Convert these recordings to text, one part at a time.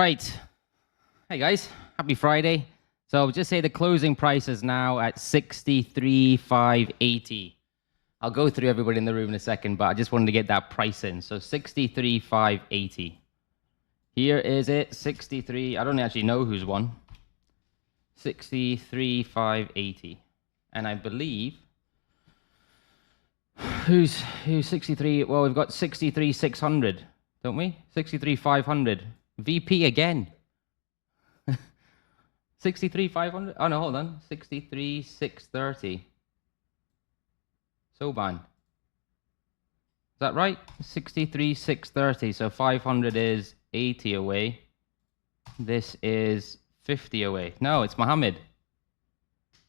Right. Hey guys, happy Friday. So just say the closing price is now at 63,580. I'll go through everybody in the room in a second, but I just wanted to get that price in. So 63,580. Here is it, 63. I don't actually know who's won. 63,580. And I believe who's 63? Well, we've got 63,600, don't we? 63,500. VP again. 63,500. Oh no, hold on. 63,630. Soban. Is that right? 63,630. So 500 is 80 away. This is 50 away. No, it's Mohammed.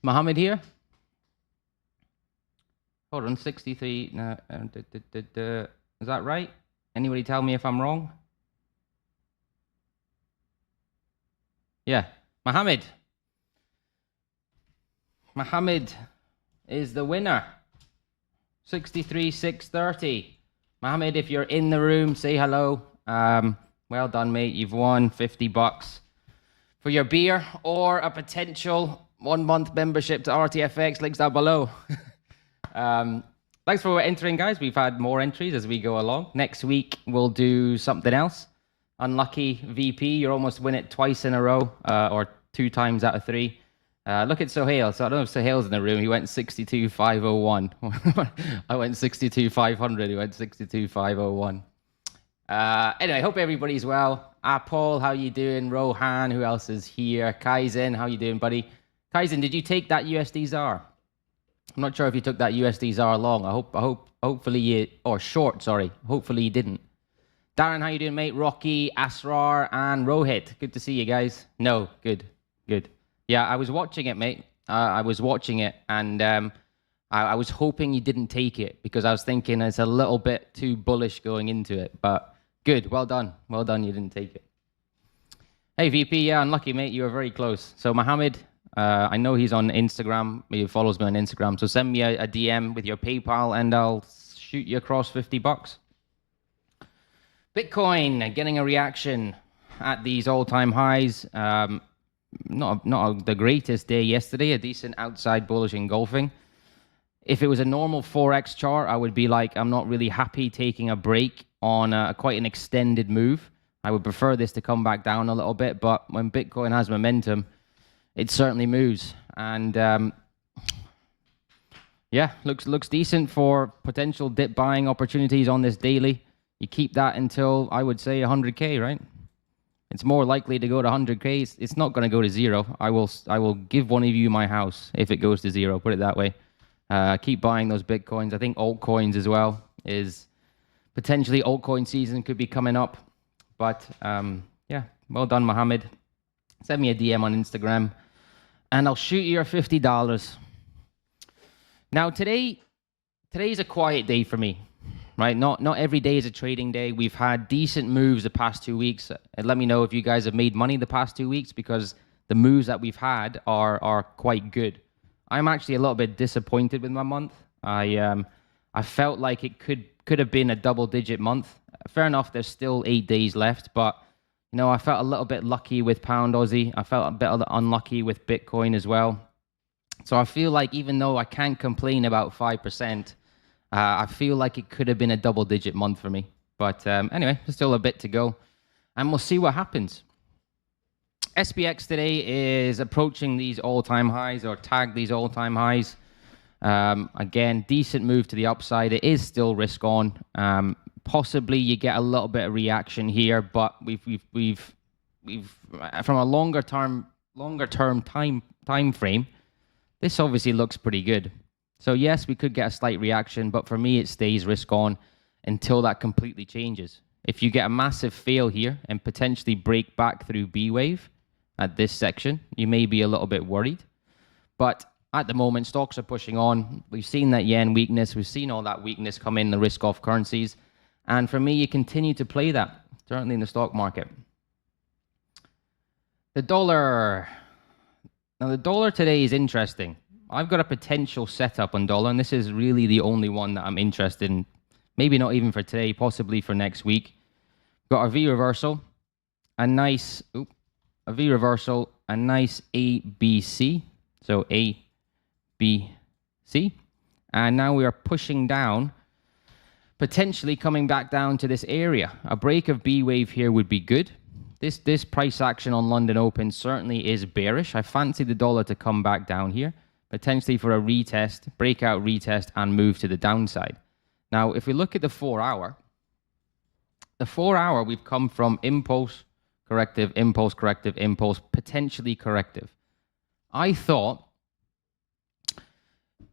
Mohammed here? Hold on, 63. No, is that right? Anybody tell me if I'm wrong? Yeah, Mohammed. Mohammed is the winner. 63,630. Mohammed, if you're in the room, say hello. Well done, mate. You've won 50 bucks for your beer or a potential 1-month membership to RTFX. Links down below. Thanks for entering, guys. We've had more entries as we go along. Next week, we'll do something else. Unlucky VP, you're almost win it twice in a row, or 2 times out of 3. Look at Sohail. So I don't know if Sohail's in the room. He went 62,501. I went 62,500. He went 62,501. Anyway, hope everybody's well. Paul, how you doing? Rohan, who else is here? Kaizen, how you doing, buddy? Kaizen, did you take that USD ZAR? I'm not sure if you took that USD ZAR long. Hopefully you, or short, sorry. Hopefully you didn't. Darren, how you doing, mate? Rocky, Asrar, and Rohit. Good to see you guys. No, good. Yeah, I was watching it, mate. I was watching it, and I was hoping you didn't take it because I was thinking it's a little bit too bullish going into it. But good, well done. Well done, you didn't take it. Hey, VP, yeah, unlucky, mate. You were very close. So, Mohammed, I know he's on Instagram. He follows me on Instagram. So send me a DM with your PayPal, and I'll shoot you across 50 bucks. Bitcoin getting a reaction at these all-time highs. Not the greatest day yesterday, a decent outside bullish engulfing. If it was a normal Forex chart, I would be like, I'm not really happy taking a break on quite an extended move. I would prefer this to come back down a little bit, but when Bitcoin has momentum, it certainly moves. And yeah, looks decent for potential dip buying opportunities on this daily. You keep that until, I would say, 100K, right? It's more likely to go to 100K. It's not going to go to 0. I will give one of you my house if it goes to 0, put it that way. Keep buying those Bitcoins. I think altcoins as well is potentially altcoin season could be coming up. But yeah, well done, Mohammed. Send me a DM on Instagram, and I'll shoot you your $50. Now, today's a quiet day for me. Right, not every day is a trading day. We've had decent moves the past 2 weeks. And let me know if you guys have made money the past 2 weeks because the moves that we've had are quite good. I'm actually a little bit disappointed with my month. I felt like it could have been a double-digit month. Fair enough, there's still 8 days left, but you know, I felt a little bit lucky with Pound Aussie. I felt a bit unlucky with Bitcoin as well. So I feel like even though I can't complain about 5%, I feel like it could have been a double-digit month for me. But anyway, there's still a bit to go. And we'll see what happens. SPX today is approaching these all-time highs, or tagged these all-time highs. Again, decent move to the upside. It is still risk on. Possibly you get a little bit of reaction here, but we've from a longer term time frame, this obviously looks pretty good. So yes, we could get a slight reaction, but for me, it stays risk on until that completely changes. If you get a massive fail here and potentially break back through B wave at this section, you may be a little bit worried. But at the moment, stocks are pushing on. We've seen that yen weakness. We've seen all that weakness come in the risk-off currencies. And for me, you continue to play that, certainly in the stock market. The dollar. Now, the dollar today is interesting. I've got a potential setup on dollar, and this is really the only one that I'm interested in. Maybe not even for today, possibly for next week. Got our V reversal. a nice a V reversal, a nice ABC. So A, B, C. And now we are pushing down, potentially coming back down to this area. A break of B wave here would be good. This price action on London Open certainly is bearish. I fancy the dollar to come back down here, potentially for a retest, breakout retest, and move to the downside. Now, if we look at the 4 hour, we've come from impulse, corrective, impulse, corrective, impulse, potentially corrective. I thought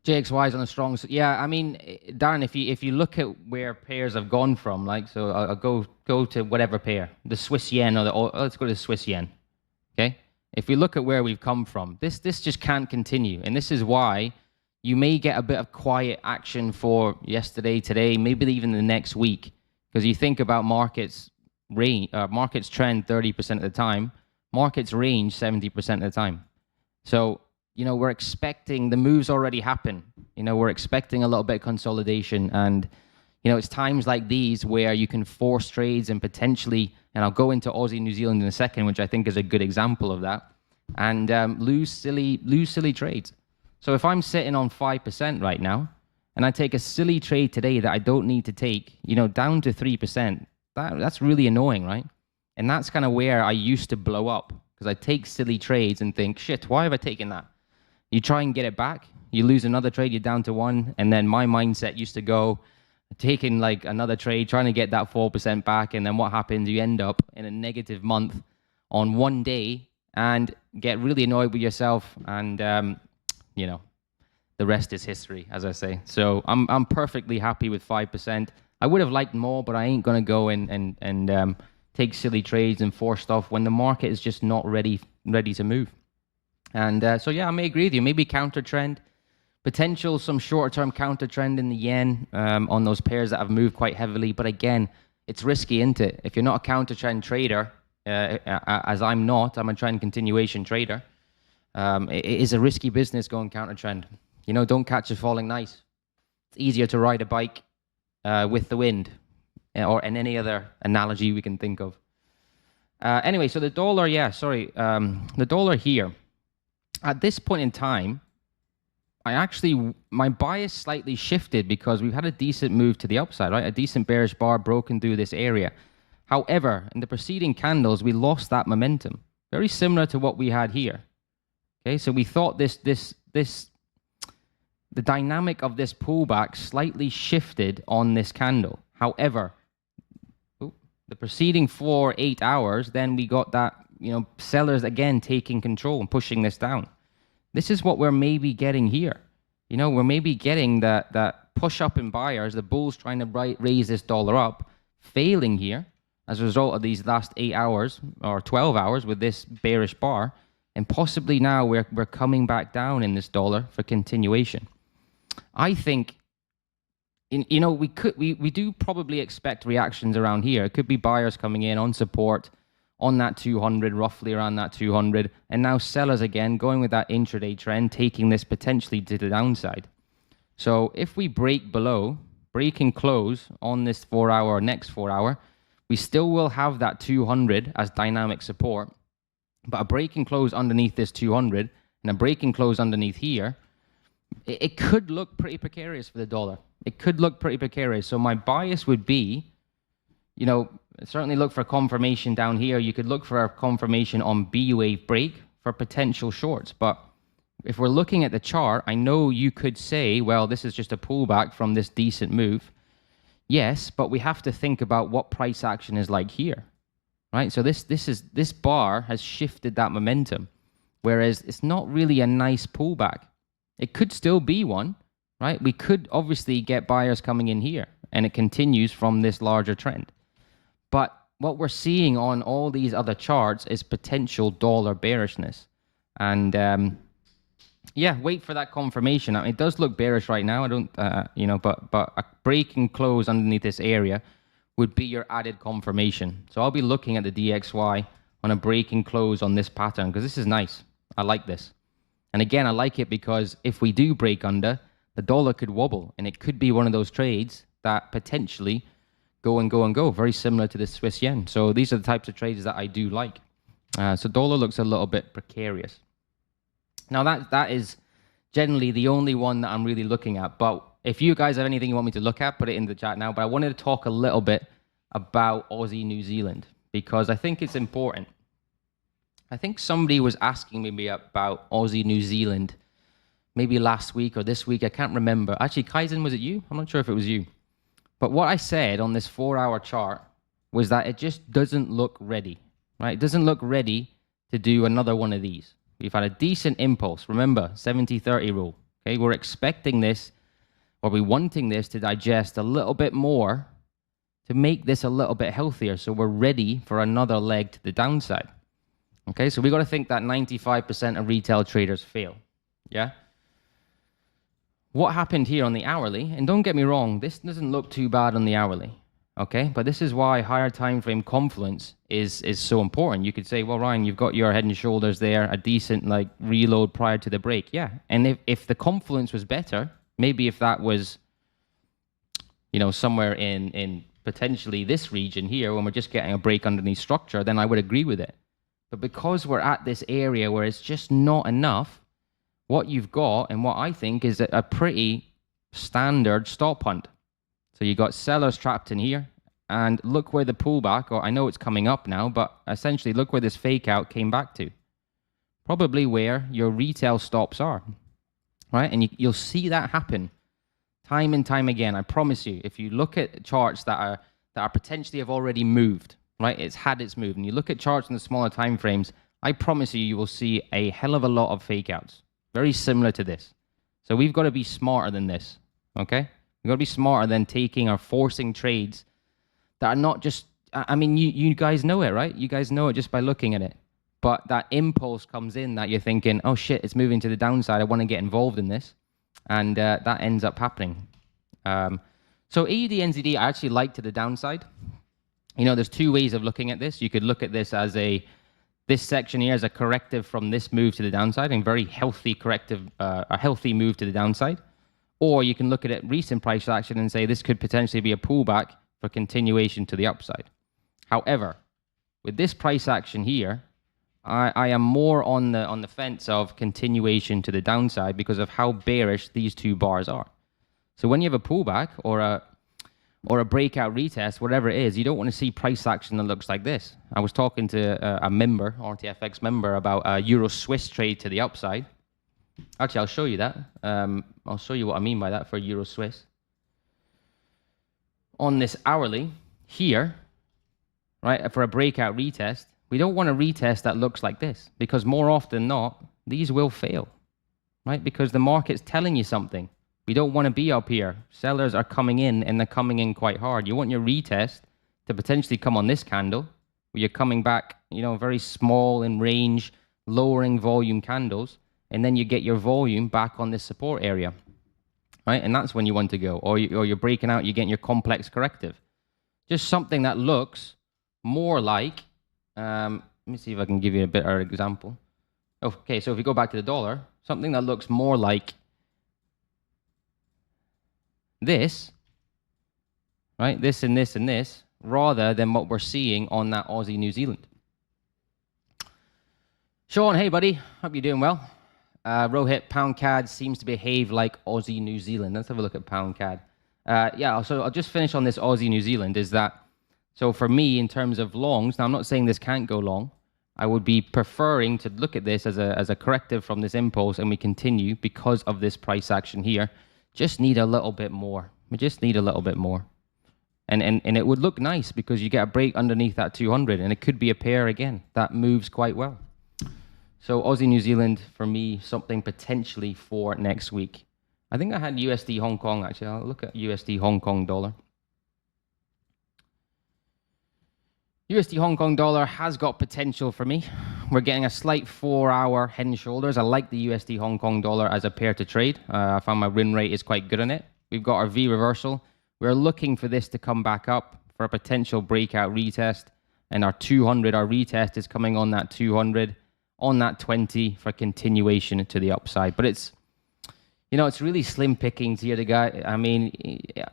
JXY is on a strong, yeah, I mean, Darren, if you look at where pairs have gone from, like, so I'll go to whatever pair, the Swiss yen, or let's go to the Swiss yen, okay? If we look at where we've come from, this just can't continue, and this is why you may get a bit of quiet action for yesterday, today, maybe even the next week, because you think about markets trend 30% of the time, markets range 70% of the time. So, you know, we're expecting the moves already happen. You know, we're expecting a little bit of consolidation, and you know, it's times like these where you can force trades and potentially, and I'll go into Aussie New Zealand in a second, which I think is a good example of that, and lose silly trades. So if I'm sitting on 5% right now, and I take a silly trade today that I don't need to take, you know, down to 3%, that's really annoying, right? And that's kind of where I used to blow up, because I take silly trades and think, shit, why have I taken that? You try and get it back, you lose another trade, you're down to 1, and then my mindset used to go, taking like another trade, trying to get that 4% back, and then what happens? You end up in a negative month on one day and get really annoyed with yourself, and you know, the rest is history, as I say. So I'm perfectly happy with 5%. I would have liked more, but I ain't gonna go and take silly trades and force stuff when the market is just not ready to move. And so yeah, I may agree with you. Maybe counter trend, potential some short-term counter trend in the yen on those pairs that have moved quite heavily. But again, it's risky, isn't it? If you're not a counter trend trader, as I'm not, I'm a trend continuation trader. It is a risky business going counter trend. You know, don't catch a falling knife. It's easier to ride a bike with the wind, or in any other analogy we can think of. Anyway, so the dollar, the dollar here. At this point in time, my bias slightly shifted because we've had a decent move to the upside, right? A decent bearish bar broken through this area. However, in the preceding candles, we lost that momentum. Very similar to what we had here. Okay, so we thought the dynamic of this pullback slightly shifted on this candle. However, the preceding 8 hours, then we got that, you know, sellers again taking control and pushing this down. This is what we're maybe getting here. You know, we're maybe getting that push up in buyers, the bulls trying to raise this dollar up, failing here as a result of these last 8 hours or 12 hours with this bearish bar, and possibly now we're coming back down in this dollar for continuation. I think, you know, we do probably expect reactions around here. It could be buyers coming in on support on that 200, roughly around that 200, and now sellers again going with that intraday trend, taking this potentially to the downside. So if we break below, break and close on this 4 hour or next 4 hour, we still will have that 200 as dynamic support, but a break and close underneath this 200 and a break and close underneath here, it could look pretty precarious for the dollar. It could look pretty precarious. So my bias would be, you know, certainly look for confirmation down here. You could look for a confirmation on B wave break for potential shorts. But if we're looking at the chart, I know you could say, well, this is just a pullback from this decent move. Yes, but we have to think about what price action is like here, right? So this bar has shifted that momentum, whereas it's not really a nice pullback. It could still be one, right? We could obviously get buyers coming in here, and it continues from this larger trend. But what we're seeing on all these other charts is potential dollar bearishness. And yeah, wait for that confirmation. I mean, it does look bearish right now. I don't, you know, but a break and close underneath this area would be your added confirmation. So I'll be looking at the DXY on a break and close on this pattern, because this is nice. I like this. And again, I like it because if we do break under, the dollar could wobble, and it could be one of those trades that potentially go and go and go, very similar to the Swiss yen. So these are the types of trades that I do like. So dollar looks a little bit precarious. Now that is generally the only one that I'm really looking at. But if you guys have anything you want me to look at, put it in the chat now. But I wanted to talk a little bit about Aussie New Zealand because I think it's important. I think somebody was asking me about Aussie New Zealand maybe last week or this week. I can't remember. Actually, Kaizen, was it you? I'm not sure if it was you. But what I said on this 4-hour chart was that it just doesn't look ready, right? It doesn't look ready to do another one of these. We've had a decent impulse. Remember, 70-30 rule. Okay, we're expecting this, or we're wanting this to digest a little bit more to make this a little bit healthier. So we're ready for another leg to the downside. Okay, so we got to think that 95% of retail traders fail. Yeah. What happened here on the hourly, and don't get me wrong, this doesn't look too bad on the hourly. Okay, but this is why higher time frame confluence is so important. You could say, well, Ryan, you've got your head and shoulders there, a decent like reload prior to the break. Yeah, and if the confluence was better, maybe if that was, you know, somewhere in potentially this region here, when we're just getting a break underneath structure, then I would agree with it. But because we're at this area where it's just not enough, what you've got, and what I think is a pretty standard stop hunt. So you got sellers trapped in here, and look where the pullback, or I know it's coming up now, but essentially look where this fake out came back to. Probably where your retail stops are, right? And you'll see that happen time and time again. I promise you, if you look at charts that are potentially have already moved, right? It's had its move. And you look at charts in the smaller time frames, I promise you, you will see a hell of a lot of fake outs. Very similar to this. So we've got to be smarter than this, okay? We've got to be smarter than taking or forcing trades that are not just, I mean, you guys know it, right? You guys know it just by looking at it. But that impulse comes in that you're thinking, oh shit, it's moving to the downside. I want to get involved in this. And that ends up happening. So AUD NZD, I actually like to the downside. You know, there's two ways of looking at this. You could look at this as this section here as a corrective from this move to the downside, and very healthy corrective, a healthy move to the downside. Or you can look at it recent price action and say this could potentially be a pullback for continuation to the upside. However, with this price action here, I am more on the fence of continuation to the downside because of how bearish these two bars are. So when you have a pullback or a breakout retest, whatever it is, you don't want to see price action that looks like this. I was talking to a member, RTFX member, about a Euro-Swiss trade to the upside. Actually, I'll show you that. I'll show you what I mean by that for Euro-Swiss. On this hourly here, right, for a breakout retest, we don't want a retest that looks like this because more often than not, these will fail, right? Because the market's telling you something. We don't want to be up here. Sellers are coming in, and they're coming in quite hard. You want your retest to potentially come on this candle, where you're coming back, you know, very small in range, lowering volume candles, and then you get your volume back on this support area, right? And that's when you want to go. Or you're breaking out, you're getting your complex corrective. Just something that looks more like, let me see if I can give you a better example. Okay, so if you go back to the dollar, something that looks more like this, right? This and this and this, rather than what we're seeing on that Aussie New Zealand. Sean, hey buddy, hope you're doing well. Rohit, pound CAD seems to behave like Aussie New Zealand. Let's have a look at pound CAD. Yeah, so I'll just finish on this Aussie New Zealand. Is that, so for me, in terms of longs, now I'm not saying this can't go long. I would be preferring to look at this as a corrective from this impulse, and we continue because of this price action here. Just need a little bit more. We just need a little bit more. And it would look nice because you get a break underneath that 200, and it could be a pair again. That moves quite well. So Aussie New Zealand, for me, something potentially for next week. I think I had USD Hong Kong, actually. I'll look at USD Hong Kong dollar. USD Hong Kong dollar has got potential for me. We're getting a slight 4-hour head and shoulders. I like the USD Hong Kong dollar as a pair to trade. I found my win rate is quite good on it. We've got our V reversal. We're looking for this to come back up for a potential breakout retest. And our 200, our retest is coming on that 200, on that 20 for continuation to the upside. But it's, you know, it's really slim pickings here, the guy. I mean,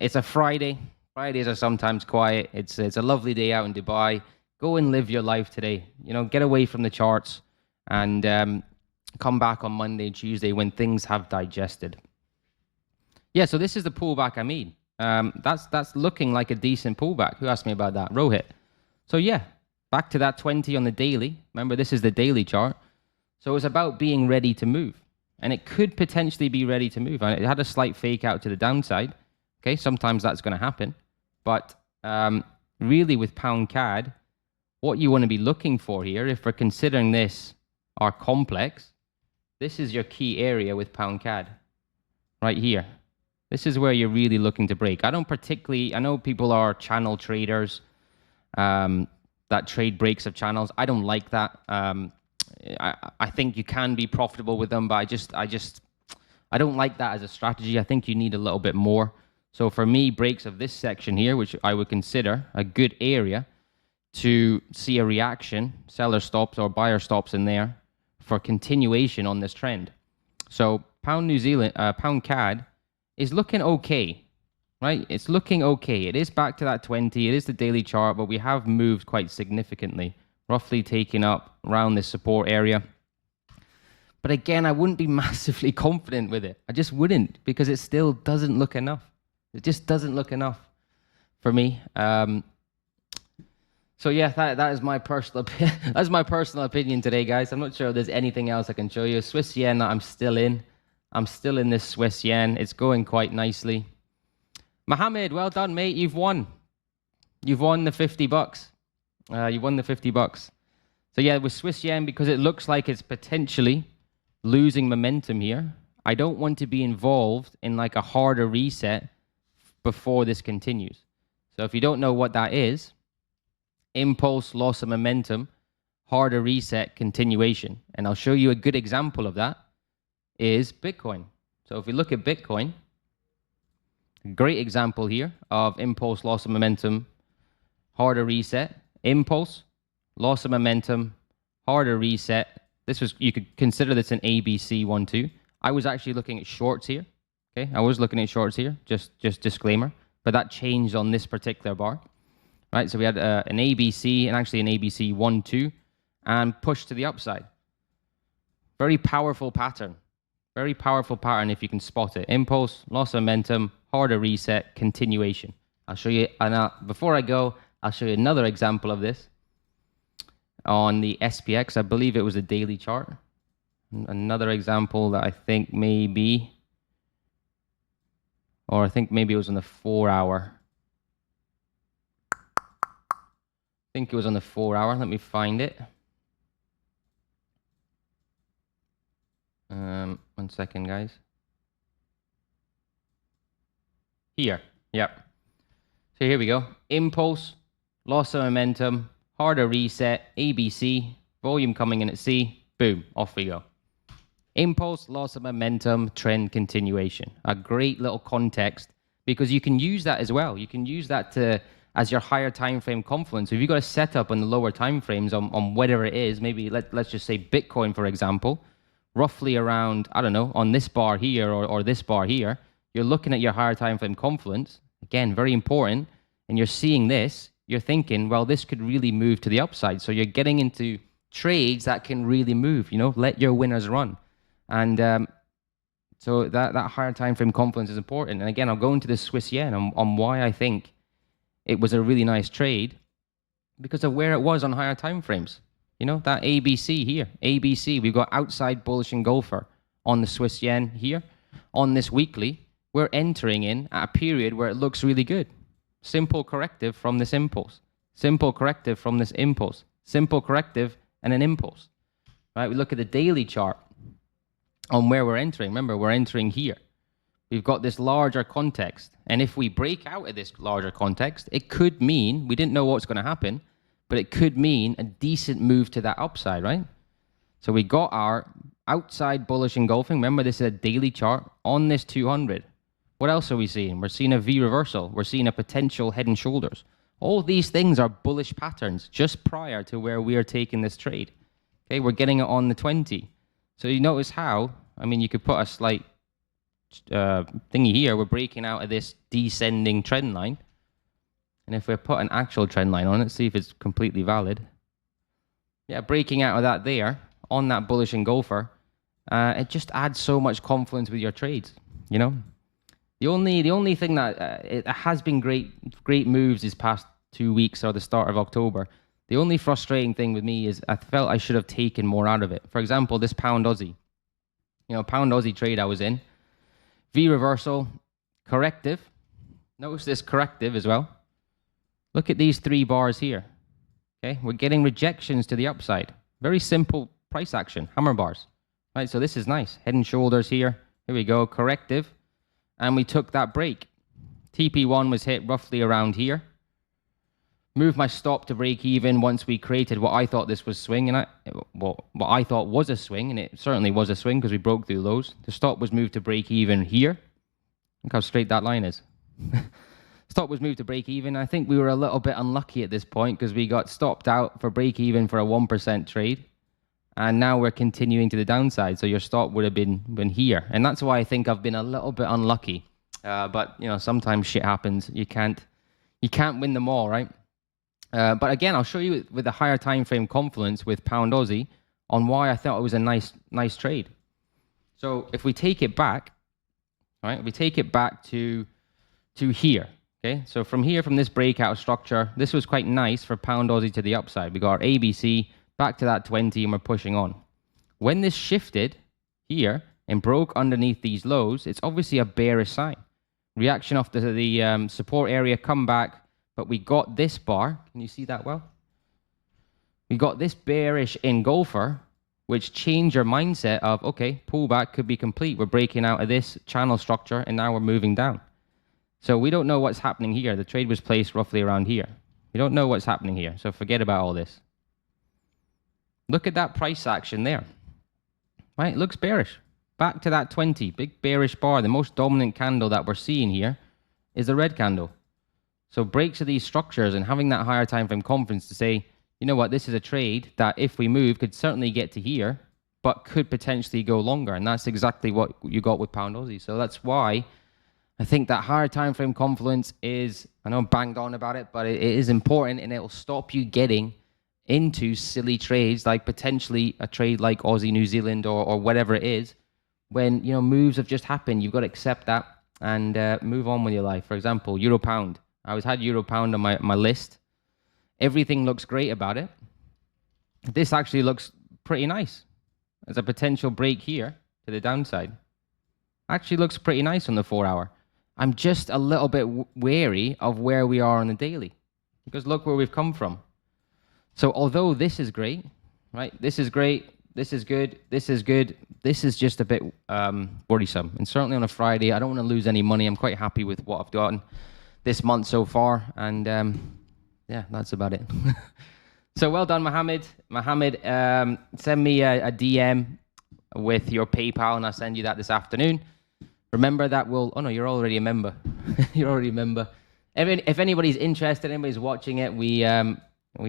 it's a Friday. Fridays are sometimes quiet. It's a lovely day out in Dubai. Go and live your life today. You know, get away from the charts and come back on Monday and Tuesday when things have digested. Yeah, so this is the pullback I mean. That's looking like a decent pullback. Who asked me about that? Rohit. So yeah, back to that 20 on the daily. Remember, this is the daily chart. So it's about being ready to move. And it could potentially be ready to move. And it had a slight fake out to the downside. Okay, sometimes that's going to happen. But really with pound CAD, what you want to be looking for here, if we're considering this our complex, this is your key area with pound CAD, right here. This is where you're really looking to break. I know people are channel traders that trade breaks of channels. I don't like that. I think you can be profitable with them, but I don't like that as a strategy. I think you need a little bit more. So for me, breaks of this section here, which I would consider a good area to see a reaction, seller stops or buyer stops in there for continuation on this trend. So pound CAD is looking okay, right? It's looking okay. It is back to that 20. It is the daily chart, but we have moved quite significantly, roughly taking up around this support area. But again, I wouldn't be massively confident with it. I just wouldn't, because it still doesn't look enough. It just doesn't look enough for me. So yeah, that is my personal that's my personal opinion today, guys. I'm not sure if there's anything else I can show you. Swiss yen that I'm still in. I'm still in this Swiss yen. It's going quite nicely. Mohammed, well done, mate. You've won. You've won the $50. You won the $50. So yeah, with Swiss yen, because it looks like it's potentially losing momentum here, I don't want to be involved in like a harder reset before this continues. So if you don't know what that is, impulse, loss of momentum, harder reset, continuation. And I'll show you a good example of that is Bitcoin. So if we look at Bitcoin, a great example here of impulse, loss of momentum, harder reset, impulse, loss of momentum, harder reset. You could consider this an ABC 1-2. I was actually looking at shorts here. Okay, I was looking at shorts here, just disclaimer, but that changed on this particular bar, right? So we had an ABC and actually an ABC 1-2 and push to the upside. Very powerful pattern if you can spot it. Impulse, loss of momentum, harder reset, continuation. I'll show you, and before I go, I'll show you another example of this on the SPX. I believe it was a daily chart. Another example that I think maybe it was on the 4-hour. I think it was on the 4-hour. Let me find it. 1 second, guys. Here, yep. So here we go. Impulse, loss of momentum, harder reset, ABC, volume coming in at C, boom, off we go. Impulse, loss of momentum, trend continuation. A great little context, because you can use that as well. You can use that as your higher time frame confluence. If you've got a setup on the lower time frames on whatever it is, maybe let's just say Bitcoin, for example, roughly around, I don't know, on this bar here or this bar here, you're looking at your higher time frame confluence. Again, very important. And you're seeing this, you're thinking, well, this could really move to the upside. So you're getting into trades that can really move, you know, let your winners run. And so that higher time frame confluence is important. And again, I'll go into this Swiss yen on why I think it was a really nice trade, because of where it was on higher time frames. You know, that ABC here, ABC, we've got outside bullish engulfer on the Swiss yen here. On this weekly, we're entering in at a period where it looks really good. Simple corrective from this impulse. Simple corrective from this impulse. Simple corrective and an impulse. Right? We look at the daily chart on where we're entering. Remember, we're entering here. We've got this larger context. And if we break out of this larger context, it could mean, we didn't know what's going to happen, but it could mean a decent move to that upside, right? So we got our outside bullish engulfing. Remember, this is a daily chart on this 200. What else are we seeing? We're seeing a V reversal. We're seeing a potential head and shoulders. All these things are bullish patterns just prior to where we are taking this trade. Okay, we're getting it on the 20. So you notice how, I mean, you could put a slight thingy here. We're breaking out of this descending trend line. And if we put an actual trend line on it, see if it's completely valid. Yeah, breaking out of that there on that bullish engulfer, it just adds so much confidence with your trades. You know, the only thing that it has been great moves these past 2 weeks or the start of October. The only frustrating thing with me is I felt I should have taken more out of it. For example, this pound Aussie, pound Aussie trade I was in, V reversal, corrective. Notice this corrective as well. Look at these 3 bars here. Okay, we're getting rejections to the upside. Very simple price action, hammer bars. Right, so this is nice. Head and shoulders here. Here we go, corrective. And we took that break. TP1 was hit roughly around here. Moved my stop to break even once we created what I thought this was swing, and what I thought was a swing, and it certainly was a swing because we broke through lows. The stop was moved to break even here. Look how straight that line is. Stop was moved to break even. I think we were a little bit unlucky at this point because we got stopped out for break even for a 1% trade. And now we're continuing to the downside. So your stop would have been here. And that's why I think I've been a little bit unlucky. But sometimes shit happens. You can't win them all, right? But again, I'll show you with a higher time frame confluence with pound Aussie on why I thought it was a nice trade. So if we take it back, right? We take it back to here. Okay, so from here, from this breakout structure, this was quite nice for pound Aussie to the upside. We got our ABC back to that 20 and we're pushing on. When this shifted here and broke underneath these lows, it's obviously a bearish sign. Reaction off the support area, come back, but we got this bar. Can you see that well? We got this bearish engulfer, which changed your mindset of, okay, pullback could be complete. We're breaking out of this channel structure and now we're moving down. So we don't know what's happening here. The trade was placed roughly around here. We don't know what's happening here. So forget about all this. Look at that price action there. Right? It looks bearish. Back to that 20. Big bearish bar. The most dominant candle that we're seeing here is the red candle. So breaks of these structures and having that higher time frame confidence to say, you know what, this is a trade that if we move could certainly get to here, but could potentially go longer. And that's exactly what you got with pound Aussie. So that's why I think that higher time frame confluence is, I know I'm banged on about it, but it is important and it will stop you getting into silly trades like potentially a trade like Aussie, New Zealand or whatever it is when, moves have just happened. You've got to accept that and move on with your life. For example, Euro Pound. I always had Euro Pound on my list. Everything looks great about it. This actually looks pretty nice. There's a potential break here to the downside. Actually looks pretty nice on the 4 hour. I'm just a little bit wary of where we are on the daily because look where we've come from. So although this is great, right? This is great. This is good. This is good. This is just a bit worrisome. And certainly on a Friday, I don't want to lose any money. I'm quite happy with what I've done this month so far. And yeah, that's about it. So well done, Mohammed. Mohammed, send me a DM with your PayPal and I'll send you that this afternoon. Remember that will, oh no, you're already a member. You're already a member. If anybody's interested, anybody's watching it, we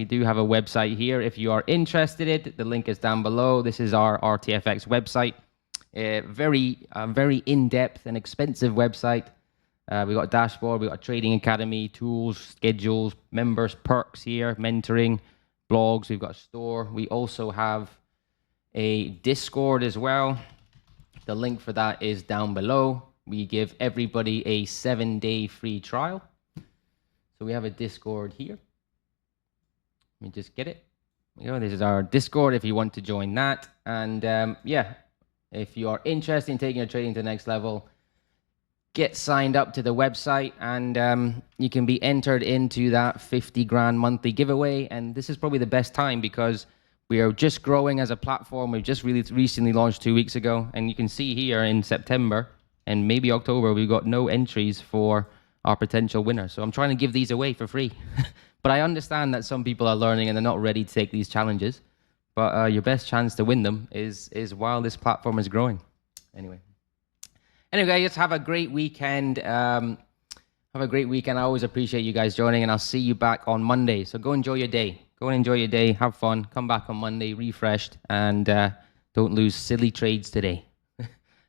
do have a website here. If you are interested, the link is down below. This is our RTFX website. Very in-depth and expensive website. We got a dashboard, we got a trading academy, tools, schedules, members, perks here, mentoring, blogs. We've got a store. We also have a Discord as well. The link for that is down below. We give everybody a 7-day free trial. So we have a Discord here. Let me just get it. This is our Discord if you want to join that. And yeah, if you are interested in taking your trading to the next level, get signed up to the website and you can be entered into that 50 grand monthly giveaway. And this is probably the best time because we are just growing as a platform. We've just really recently launched 2 weeks ago. And you can see here in September and maybe October, we've got no entries for our potential winner. So I'm trying to give these away for free. But I understand that some people are learning and they're not ready to take these challenges. But your best chance to win them is while this platform is growing. Anyway, guys, have a great weekend. Have a great weekend. I always appreciate you guys joining, and I'll see you back on Monday. So go enjoy your day. Go and enjoy your day. Have fun. Come back on Monday refreshed, and don't lose silly trades today.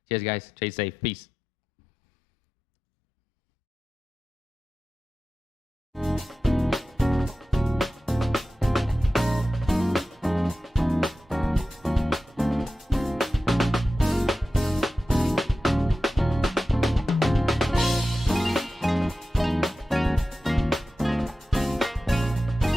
Cheers, guys. Trade safe. Peace.